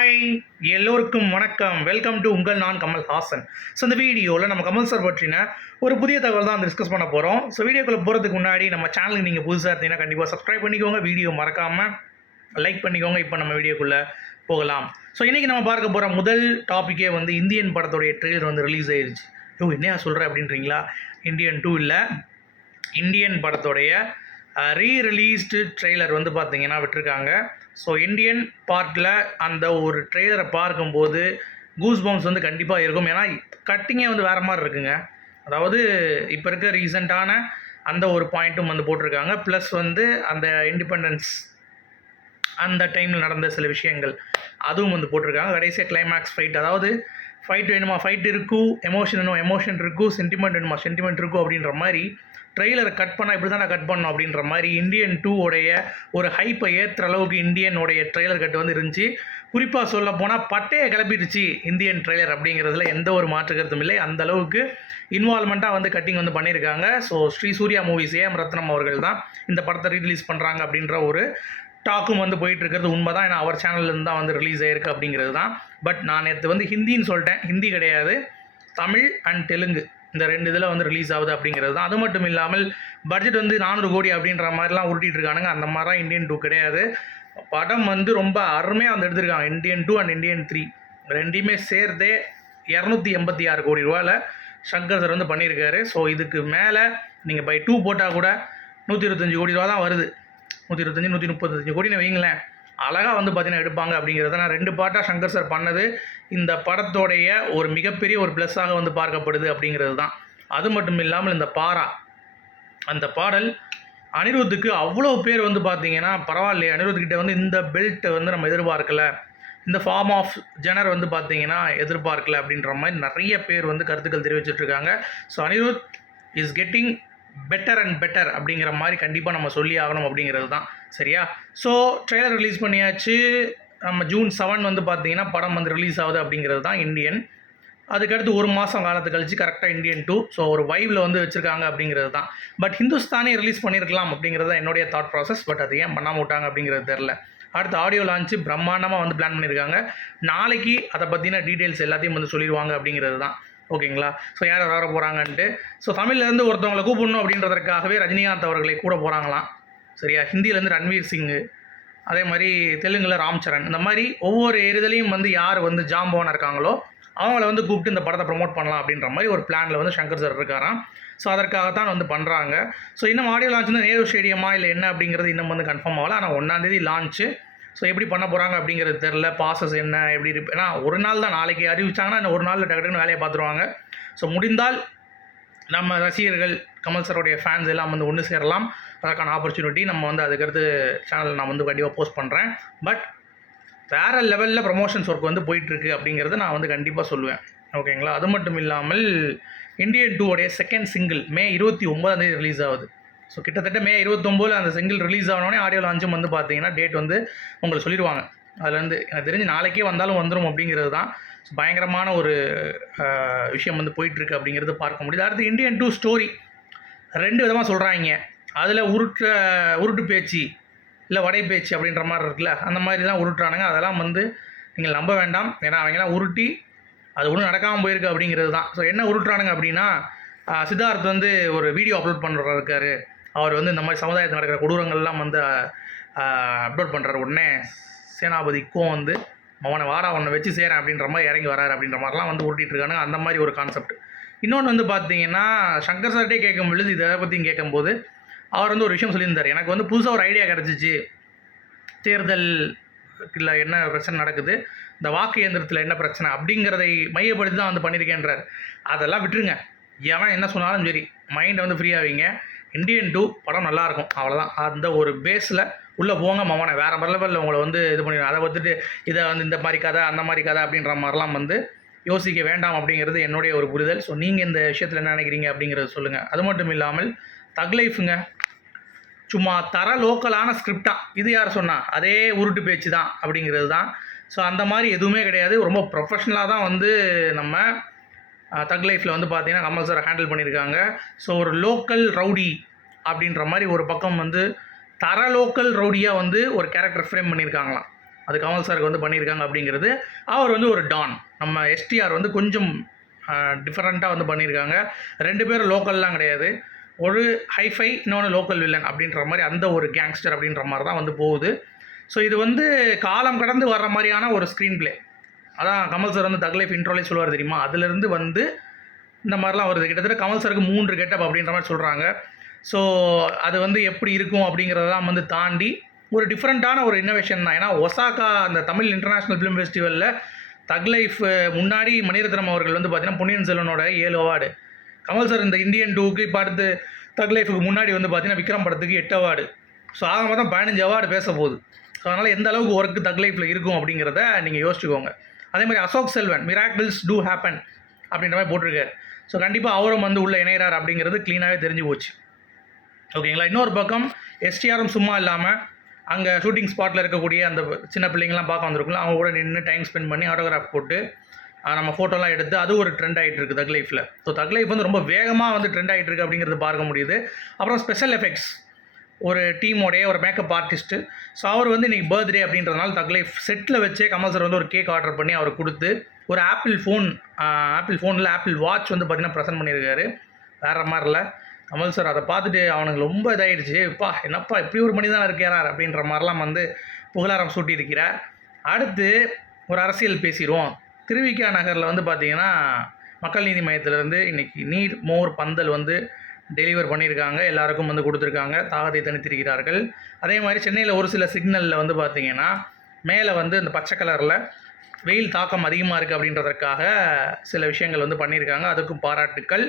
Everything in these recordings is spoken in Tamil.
ஹாய் எல்லோருக்கும் வணக்கம். வெல்கம் டு உங்கள் நான் கமல் ஹாசன். ஸோ இந்த வீடியோவில் நம்ம கமல் சார் பற்றின ஒரு புதிய தகவல் தான் டிஸ்கஸ் பண்ண போகிறோம் ஸோ வீடியோக்குள்ளே போகிறதுக்கு முன்னாடி நம்ம சேனலுக்கு நீங்கள் புதுசாக இருந்தீங்கன்னா கண்டிப்பாக சப்ஸ்கிரைப் பண்ணிக்கோங்க. வீடியோ மறக்காமல் லைக் பண்ணிக்கோங்க. இப்போ நம்ம வீடியோக்குள்ளே போகலாம். ஸோ இன்றைக்கி நம்ம பார்க்க போகிற முதல் டாப்பிக்கே வந்து இந்தியன் படத்துடைய ட்ரெய்லர் வந்து ரிலீஸ் ஆயிடுச்சு ஓ என்னையா சொல்கிறேன் அப்படின்றீங்களா? இந்தியன் டூ இல்லை. இந்தியன் படத்துடைய ரீ ரிலீஸ்டு ட்ரெய்லர் வந்து பார்த்தீங்கன்னா விட்டுருக்காங்க. ஸோ இந்தியன் பார்ட்டில் அந்த ஒரு ட்ரெய்லரை பார்க்கும்போது கூஸ் பம்ப்ஸ் வந்து கண்டிப்பாக இருக்கும். ஏன்னா கட்டிங்கே வந்து வேறு மாதிரி இருக்குங்க. அதாவது இப்போ இருக்க ரீசண்டான அந்த ஒரு பாயிண்ட்டும் வந்து போட்டிருக்காங்க. ப்ளஸ் வந்து அந்த இண்டிபெண்டன்ஸ் அந்த டைமில் நடந்த சில விஷயங்கள் அதுவும் வந்து போட்டிருக்காங்க. கடைசியாக கிளைமேக்ஸ் ஃபைட் அதாவது ஃபைட் வேணுமா? ஃபைட் இருக்கும் எமோஷன் வேணுமா? எமோஷன் இருக்கும் சென்டிமெண்ட் வேணுமா? சென்டிமெண்ட் இருக்கும் அப்படின்ற மாதிரி ட்ரெய்லரை கட் பண்ணால் இப்படி தான் நான் கட் பண்ணணும் அப்படின்ற மாதிரி இந்தியன் டூ உடைய ஒரு ஹைப்பை ஏற்றுற அளவுக்கு இந்தியனுடைய ட்ரெய்லர் கட் வந்து இருந்துச்சு. குறிப்பாக சொல்ல போனால் பட்டையை கிளப்பிடுச்சு இந்தியன் ட்ரெய்லர் அப்படிங்கிறதுல எந்த ஒரு மாற்று கருத்தும் இல்லை. அந்த அளவுக்கு இன்வால்மெண்ட்டாக வந்து கட்டிங் வந்து பண்ணியிருக்காங்க. So Sri Surya movies A M Ratnam அவர்கள் தான் இந்த படத்தை ரீரிலீஸ் பண்ணுறாங்க அப்படின்ற ஒரு டாக்கும் வந்து போயிட்டு இருக்கிறது உண்மை தான் ஏன்னா அவர் சேனல்லேருந்து தான் வந்து ரிலீஸ் ஆயிருக்கு அப்படிங்கிறது தான் பட் நான் நேற்று வந்து ஹிந்தின்னு சொல்லிட்டேன். ஹிந்தி கிடையாது. தமிழ் அண்ட் தெலுங்கு. இந்த ரெண்டு இதில் வந்து ரிலீஸ் ஆகுது அப்படிங்கிறது தான் அது மட்டும் இல்லாமல் பட்ஜெட் வந்து நானூறு கோடி அப்படின்ற மாதிரிலாம் உருட்டிட்டு இருக்கானுங்க அந்த மாதிரிலாம் இந்தியன் டூ கிடையாது. படம் வந்து ரொம்ப அருமையாக வந்து எடுத்திருக்காங்க. Indian two and Indian three ரெண்டையுமே சேர்த்தே இரநூத்தி எண்பத்தி ஆறு கோடி ரூபாயில் சங்கர் சார் வந்து பண்ணியிருக்காரு. ஸோ இதுக்கு மேலே நீங்கள் பை டூ போட்டால் கூட நூற்றி இருபத்தஞ்சி கோடி ரூபா தான் வருது. நூற்றி இருபத்தஞ்சி நூற்றி முப்பத்தஞ்சு கோடின்னு வைங்களேன் அழகாக வந்து பார்த்தீங்கன்னா எடுப்பாங்க அப்படிங்கிறத நான் ரெண்டு பாட்டாக சங்கர் சார் பண்ணது. இந்த படத்தோடைய ஒரு மிகப்பெரிய ஒரு ப்ளஸ்ஸாக வந்து பார்க்கப்படுது அப்படிங்கிறது தான். அது மட்டும் இல்லாமல் இந்த பாரா. அந்த பாடல் அனிருத்துக்கு அவ்வளோ பேர் வந்து பார்த்தீங்கன்னா பரவாயில்லையே. அனிருத்கிட்ட வந்து இந்த பெல்ட்டை வந்து நம்ம எதிர்பார்க்கல. இந்த ஃபார்ம் ஆஃப் ஜெனர் வந்து பார்த்தீங்கன்னா எதிர்பார்க்கல அப்படின்ற மாதிரி நிறைய பேர் வந்து கருத்துக்கள் தெரிவிச்சிட்ருக்காங்க so Anirudh is getting better and better அப்படிங்கிற மாதிரி கண்டிப்பாக நம்ம சொல்லி ஆகணும் அப்படிங்கிறது தான். சரியா? ஸோ ட்ரெய்லர் ரிலீஸ் பண்ணியாச்சு. நம்ம ஜூன் செவன் வந்து பார்த்தீங்கன்னா படம் வந்து ரிலீஸ் ஆகுது அப்படிங்கிறது தான் இந்தியன். அதுக்கடுத்து ஒரு மாதம் காலத்து கழிச்சு கரெக்டாக இந்தியன் டூ ஸோ ஒரு வைவில் வந்து வச்சுருக்காங்க அப்படிங்கிறது தான். பட் ஹிந்துஸ்தானே ரிலீஸ் பண்ணியிருக்கலாம் அப்படிங்கிறது தான் என்னுடைய தாட் ப்ராசஸ் பட் அது ஏன் பண்ணாமல் விட்டாங்க அப்படிங்கிறது தெரில அடுத்து ஆடியோ லான்ச்சு பிரம்மாண்டமாக வந்து பிளான் பண்ணியிருக்காங்க. நாளைக்கு அதை பற்றின டீட்டெயில்ஸ் எல்லாத்தையும் வந்து சொல்லிடுவாங்க அப்படிங்கிறது தான். ஓகேங்களா? ஸோ யார் வர போகிறாங்கன்ட்டு ஸோ தமிழ்லேருந்து ஒருத்தவங்களை கூப்பிடணும் அப்படின்றதற்காகவே ரஜினிகாந்த் அவர்களை கூட போகிறாங்களாம் சரியா? ஹிந்திலேருந்து ரன்வீர் சிங்கு. அதே மாதிரி தெலுங்கில் ராம் சரண் இந்த மாதிரி ஒவ்வொரு எரிதலையும் வந்து யார் வந்து ஜாம்பவான் இருக்காங்களோ அவங்கள வந்து கூப்பிட்டு இந்த படத்தை ப்ரமோட் பண்ணலாம் அப்படின்ற மாதிரி ஒரு பிளானில் வந்து சங்கர் சார் இருக்காராம். ஸோ அதற்காகத்தான் வந்து பண்ணுறாங்க ஸோ இன்னும் ஆடியோ லான்ச் வந்து நேரு ஸ்டேடியமா இல்லை என்ன அப்படிங்கிறது இன்னும் வந்து கன்ஃபார்ம் ஆகலை. ஆனால் ஒன்றாந்தேதி லான்ச்சு ஸோ எப்படி பண்ண போகிறாங்க அப்படிங்கிறது தெரில பாசஸ் என்ன எப்படி இருக்கு ஏன்னா ஒரு நாள் தான் நாளைக்கு அறிவிச்சாங்கன்னா ஒரு நாளில் டக்கு டக்குன்னு வேலையை பார்த்துருவாங்க. ஸோ முடிந்தால் நம்ம ரசிகர்கள் கமல் சரோடைய ஃபேன்ஸ் எல்லாம் வந்து ஒன்று சேரலாம். அதற்கான ஆப்பர்ச்சுனிட்டி நம்ம வந்து அதுக்கடுத்து சேனல் நான் வந்து கண்டிப்பாக போஸ்ட் பண்ணுறேன் பட் வேறு லெவலில் ப்ரமோஷன்ஸ் ஒர்க் வந்து போயிட்டுருக்கு அப்படிங்கிறத நான் வந்து கண்டிப்பாக சொல்லுவேன். ஓகேங்களா அது மட்டும் இல்லாமல் இந்தியன் டூவோடைய செகண்ட் சிங்கிள் மே இருபத்தி ஒம்பதாந்தேதி ரிலீஸ் ஆகுது. ஸோ கிட்டத்தட்ட மே இருபத்தொம்போது அந்த சிங்கிள் ரிலீஸ் ஆனோடனே ஆடியோ லான்ச்சும் வந்து பார்த்தீங்கன்னா டேட் வந்து உங்களுக்கு சொல்லிடுவாங்க. அதுலேருந்து எனக்கு தெரிஞ்சு நாளைக்கே வந்தாலும் வந்துடும் அப்படிங்கிறது தான். ஸோ பயங்கரமான ஒரு விஷயம் வந்து போயிட்டுருக்கு அப்படிங்கிறது பார்க்க முடியுது. அடுத்து இந்தியன் டூ ஸ்டோரி ரெண்டு விதமாக சொல்கிறாங்க அதில் உருட்டு உருட்டு பேச்சு இல்லை வடை பேச்சு அப்படின்ற மாதிரி இருக்குல்ல அந்த மாதிரி தான் உருட்டுறானுங்க. அதெல்லாம் வந்து நீங்கள் நம்ப வேண்டாம். ஏன்னா அவங்கெல்லாம் உருட்டி அது ஒன்றும் நடக்காமல் போயிருக்கு அப்படிங்கிறது தான். ஸோ என்ன உருட்டுறானுங்க அப்படின்னா சித்தார்த் வந்து ஒரு வீடியோ அப்லோட் பண்ணுறாரு இருக்காரு. அவர் வந்து இந்த மாதிரி சமுதாயத்தில் நடக்கிற கொடூரங்கள்லாம் வந்து அப்லோட் பண்ணுறாரு உடனே சேனாபதிக்கும் வந்து அவனை வாடா உன்னை வச்சு செய்கிறேன் அப்படின்ற மாதிரி இறங்கி வராரு அப்படின்ற மாதிரிலாம் வந்து உருட்டிட்டு இருக்கானுங்க அந்த மாதிரி ஒரு கான்செப்ட் இன்னொன்று வந்து பார்த்தீங்கன்னா சங்கர் சார்ட்டே கேட்கும் பொழுது இதை பற்றியும் கேட்கும்போது அவர் வந்து ஒரு விஷயம் சொல்லியிருந்தார். எனக்கு வந்து புதுசாக ஒரு ஐடியா கிடச்சிச்சு. தேர்தல் இல்லை என்ன பிரச்சனை நடக்குது? இந்த வாக்கு இயந்திரத்தில் என்ன பிரச்சனை? அப்படிங்கிறதை மையப்படுத்தி தான் வந்து பண்ணியிருக்கேன்றார். அதெல்லாம் விட்டுருங்க. எவன் என்ன சொன்னாலும் சரி மைண்டை வந்து ஃப்ரீயாக வைங்க. இந்தியன் டூ படம் நல்லாயிருக்கும் அவ்வளோதான் அந்த ஒரு பேஸில் உள்ளே போங்க மவனை. வேறு லெவலில் உங்களை வந்து இது பண்ணிடுவேன் அதை வந்துட்டு இதை வந்து இந்த மாதிரி கதை அந்த மாதிரி கதை அப்படின்ற மாதிரிலாம் வந்து யோசிக்க வேண்டாம் அப்படிங்கிறது என்னுடைய ஒரு புரிதல். ஸோ நீங்கள் இந்த விஷயத்தில் என்ன நினைக்கிறீங்க அப்படிங்கிறத சொல்லுங்கள் அது மட்டும் இல்லாமல் தக் லைஃபுங்க சும்மா தர லோக்கலான ஸ்கிரிப்டா இது யார் சொன்னால் அதே உருட்டு பேச்சு தான் அப்படிங்கிறது தான். ஸோ அந்த மாதிரி எதுவுமே கிடையாது. ரொம்ப ப்ரொஃபஷ்னலாக தான் வந்து நம்ம தக் லைஃப்பில் வந்து பார்த்தீங்கன்னா கமல் சார் ஹேண்டில் பண்ணியிருக்காங்க ஸோ ஒரு லோக்கல் ரவுடி அப்படின்ற மாதிரி ஒரு பக்கம் வந்து தர லோக்கல் ரவுடியாக வந்து ஒரு கேரக்டர் ஃப்ரேம் பண்ணியிருக்காங்களாம் அது கமல் சாருக்கு வந்து பண்ணியிருக்காங்க அப்படிங்கிறது. அவர் வந்து ஒரு டான் நம்ம எஸ்டிஆர் வந்து கொஞ்சம் டிஃப்ரெண்ட்டாக வந்து பண்ணியிருக்காங்க ரெண்டு பேரும் லோக்கல்லாம் கிடையாது. ஒரு ஹைஃபை இன்னொன்று லோக்கல் வில்லன் அப்படின்ற மாதிரி அந்த ஒரு கேங்ஸ்டர் அப்படின்ற மாதிரி தான் வந்து போகுது. ஸோ இது வந்து காலம் கடந்து வர்ற மாதிரியான ஒரு ஸ்க்ரீன் பிளே அதான் கமல் சார் வந்து தக் லைஃப் இன்ட்ரோலே சொல்லுவார் தெரியுமா? அதுலேருந்து வந்து இந்த மாதிரிலாம் வருது. கிட்டத்தட்ட கமல் சாருக்கு மூன்று கெட்டப் அப்படின்ற மாதிரி சொல்கிறாங்க ஸோ அது வந்து எப்படி இருக்கும் அப்படிங்கிறதெல்லாம் வந்து தாண்டி ஒரு டிஃப்ரெண்ட்டான ஒரு இன்னோவேஷன் தான். ஏன்னா ஒசாக்கா அந்த தமிழ் இன்டர்நேஷ்னல் ஃபிலிம் ஃபெஸ்டிவலில் தக் லைஃப் முன்னாடி மணிரத்னம் அவர்கள் வந்து பார்த்தீங்கன்னா பொன்னியின் செல்வனோட ஏழு அவார்டு கமல் சார் இந்த இந்தியன் டூக்கு இப்போ அடுத்து தக் லைஃபுக்கு முன்னாடி வந்து பார்த்தீங்கன்னா விக்ரம் படத்துக்கு எட்டு அவார்டு ஸோ ஆக மொத்தம் பதினஞ்சு அவார்டு பேச போகுது. ஸோ அதனால் எந்த அளவுக்கு ஒர்க்கு தக் லைஃப்பில் இருக்கும் அப்படிங்கிறத நீங்கள் யோசிச்சுக்கோங்க. அதே மாதிரி Ashok Selvan miracles to happen அப்படின்ற மாதிரி போட்டிருக்காரு. ஸோ கண்டிப்பாக அவரும் வந்து உள்ள இணைகிறார் அப்படிங்கிறது க்ளீனாகவே தெரிஞ்சு போச்சு. ஓகேங்களா இன்னொரு பக்கம் எஸ்டிஆரும் சும்மா இல்லாமல் அங்கே ஷூட்டிங் ஸ்பாட்டில் இருக்கக்கூடிய அந்த சின்ன பிள்ளைங்களாம் பார்க்க வந்திருக்குல்ல அவங்க கூட நின்று டைம் ஸ்பெண்ட் பண்ணி ஆட்டோகிராஃப் போட்டு நம்ம ஃபோட்டோலாம் எடுத்து அது ஒரு ட்ரெண்ட் ஆகிட்டு இருக்குது தக் லைஃப்பில் ஸோ தக் லைஃப் வந்து ரொம்ப வேகமாக வந்து ட்ரெண்ட் ஆகிட்டு இருக்கு அப்படிங்கிறது பார்க்க முடியுது. அப்புறம் ஸ்பெஷல் எஃபெக்ட்ஸ் ஒரு டீமோடைய ஒரு மேக்கப் ஆர்டிஸ்ட்டு ஸோ அவர் வந்து இன்றைக்கி பர்த்டே அப்படின்றதுனால தக் லைஃப் செட்டில் வச்சே கமல் சார் வந்து ஒரு கேக் ஆர்டர் பண்ணி அவர் கொடுத்து ஒரு ஆப்பிள் ஃபோன் ஆப்பிள் ஃபோனில் ஆப்பிள் வாட்ச் வந்து பார்த்திங்கன்னா ப்ரெசென்ட் பண்ணியிருக்காரு வேறு மாதிரி இல்லை கமல் சார் அதை பார்த்துட்டு அவனுக்கு ரொம்ப இதாகிடுச்சு எப்பா என்னப்பா இப்படி ஒரு மனிதனாக இருக்கிறார்? அப்படின்ற மாதிரிலாம் வந்து புகழாரம் சூட்டியிருக்கிறார். அடுத்து ஒரு அரசியல் பேசிடுவோம் திருவிக்கா நகரில் வந்து பார்த்திங்கன்னா மக்கள் நீதி மையத்திலேருந்து இன்றைக்கி நீர் மோர் பந்தல் வந்து டெலிவர் பண்ணியிருக்காங்க எல்லாருக்கும் வந்து கொடுத்துருக்காங்க தாகத்தை தனித்திருக்கிறார்கள் அதே மாதிரி சென்னையில் ஒரு சில சிக்னலில் வந்து பார்த்திங்கன்னா மேலே வந்து இந்த பச்சை கலரில் வெயில் தாக்கம் அதிகமாக இருக்குது அப்படின்றதற்காக சில விஷயங்கள் வந்து பண்ணியிருக்காங்க அதுக்கும் பாராட்டுக்கள்.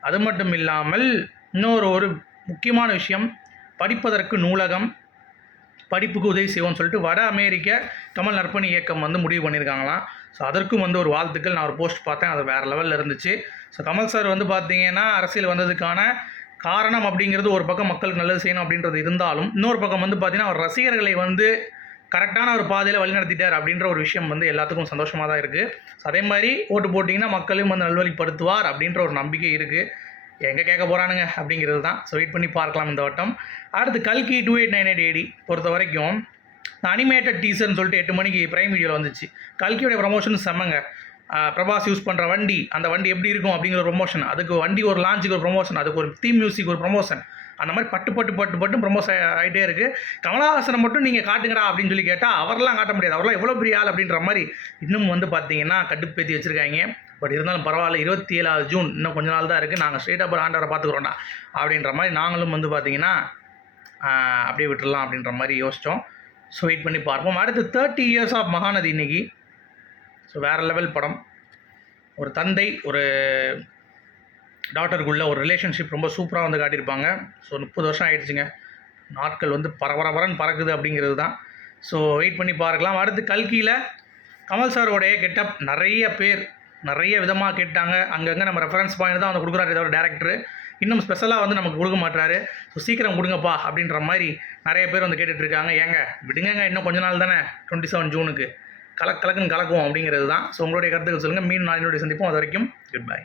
அது மட்டும் இல்லாமல் இன்னொரு ஒரு முக்கியமான விஷயம் படிப்பதற்கு நூலகம் படிப்புக்கு உதவி செய்வோம்னு சொல்லிட்டு வட அமெரிக்க கமல் நற்பணி இயக்கம் வந்து முடிவு பண்ணியிருக்காங்களாம் ஸோ அதற்கும் வந்து ஒரு வாழ்த்துக்கள். நான் ஒரு போஸ்ட் பார்த்தேன். அது வேறு லெவலில் இருந்துச்சு. ஸோ கமல் சார் வந்து பார்த்தீங்கன்னா அரசியல் வந்ததுக்கான காரணம் அப்படிங்கிறது ஒரு பக்கம் மக்களுக்கு நல்லது செய்யணும் அப்படின்றது இருந்தாலும் இன்னொரு பக்கம் வந்து பார்த்திங்கன்னா அவர் ரசிகர்களை வந்து கரெக்டான ஒரு பாதையில் வழிநடத்திட்டார் அப்படின்ற ஒரு விஷயம் வந்து எல்லாத்துக்கும் சந்தோஷமாக தான் இருக்குது ஸோ அதே மாதிரி ஓட்டு போட்டிங்கன்னா மக்களையும் வந்து நல்வழிப்படுத்துவார் அப்படின்ற ஒரு நம்பிக்கை இருக்குது எங்கே கேட்க போகிறானுங்க அப்படிங்கிறது தான். ஸோ வெயிட் பண்ணி பார்க்கலாம் இந்த வட்டம். அடுத்து கல்கி two eight nine eight AD பொறுத்த வரைக்கும் அனிமேட்டட் டீசர்னு சொல்லிட்டு எட்டு மணிக்கு பிரைம் வீடியோவில் வந்துச்சு. கல்கியோடைய ப்ரொமோஷன் செம்மங்க. பிரபாஸ் யூஸ் பண்ணுற வண்டி அந்த வண்டி எப்படி இருக்கும் அப்படிங்கிற ஒரு ப்ரொமோஷன் அதுக்கு வண்டி ஒரு லான்ச்சுக்கு ஒரு ப்ரொமோஷன் அதுக்கு ஒரு தீம் மியூசிக் ஒரு ப்ரொமோஷன் அந்த மாதிரி பட்டு பட்டு பட்டு பட்டு ப்ரொமோஸ் ஆகிட்டே இருக்குது கமலஹாசனை மட்டும் நீங்கள் காட்டுங்கடா அப்படின்னு சொல்லி கேட்டால் அவரெல்லாம் காட்ட முடியாது. அவரெல்லாம் எவ்வளோ பெரிய ஆள் அப்படின்ற மாதிரி இன்னும் வந்து பார்த்தீங்கன்னா கட்டுப்பேத்தி வச்சுருக்காங்க. பட் இருந்தாலும் பரவாயில்ல இருபத்தி ஏழாவது ஜூன் இன்னும் கொஞ்ச நாள் தான் இருக்குது நாங்கள் ஸ்ட்ரெயிட்டாக போய் ஆண்டவரை பார்த்துக்குறோம்டா அப்படின்ற மாதிரி நாங்களும் வந்து பார்த்தீங்கன்னா அப்படியே விட்டுடலாம் அப்படின்ற மாதிரி யோசித்தோம் ஸோ வெயிட் பண்ணி பார்ப்போம். அடுத்து தேர்ட்டி இயர்ஸ் ஆஃப் மகாநதி இன்னைக்கு. ஸோ வேறு லெவல் படம். ஒரு தந்தை ஒரு டாட்டருக்குள்ள ஒரு ரிலேஷன்ஷிப் ரொம்ப சூப்பராக வந்து காட்டியிருப்பாங்க. ஸோ முப்பது வருஷம் ஆயிடுச்சுங்க. நாட்கள் வந்து பரபரபரன்னு பறக்குது அப்படிங்கிறது தான் ஸோ வெயிட் பண்ணி பார்க்கலாம். அடுத்து கல்கியில் கமல் சாரோடைய கெட்டப் நிறைய பேர் நிறைய விதமாக கேட்டாங்க. அங்கங்கே நம்ம ரெஃபரன்ஸ் பாயிண்ட் தான் வந்து கொடுக்குறாரு. ஏதோ ஒரு டேரக்டர் இன்னும் ஸ்பெஷலாக வந்து நமக்கு கொடுக்க மாட்டாரு ஸோ சீக்கிரம் கொடுங்கப்பா அப்படின்ற மாதிரி நிறைய பேர் வந்து கேட்டுட்ருக்காங்க. ஏங்க விடுங்கங்க இன்னும் கொஞ்ச நாள் தானே டுவெண்ட்டி செவன் ஜூனுக்கு. கலக் கலக்குன்னு கலக்கும் அப்படிங்கிறது தான் ஸோ உங்களுடைய கருத்துக்கள் சொல்லுங்கள் மீன் நாளினுடைய சந்திப்போம். அது வரைக்கும் குட் பை